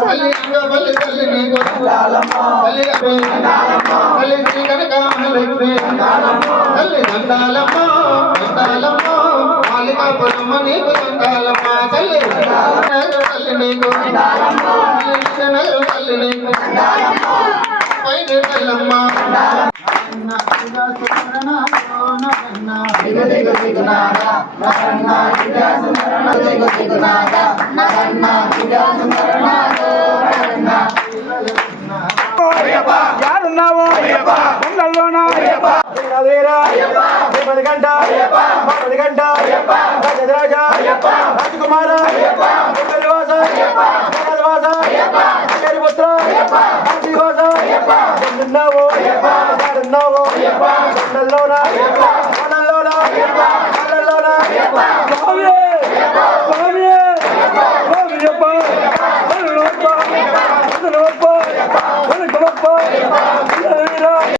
తల్లి రంగవల్లి తల్లి నీకు తల్లి తల్లి శ్రీ కనకామహాలక్ష్మి తల్లి దండాలమ్మ దండాలమ్మ మాలికాపురమ్మ నీకు దండాలమ్మ తల్లి తల్లి నీకు తల్లి నీకు పైన తల్లమ్మ యాడున్నావు కొండల్లోనా రాజకుమార కొండల్లోనా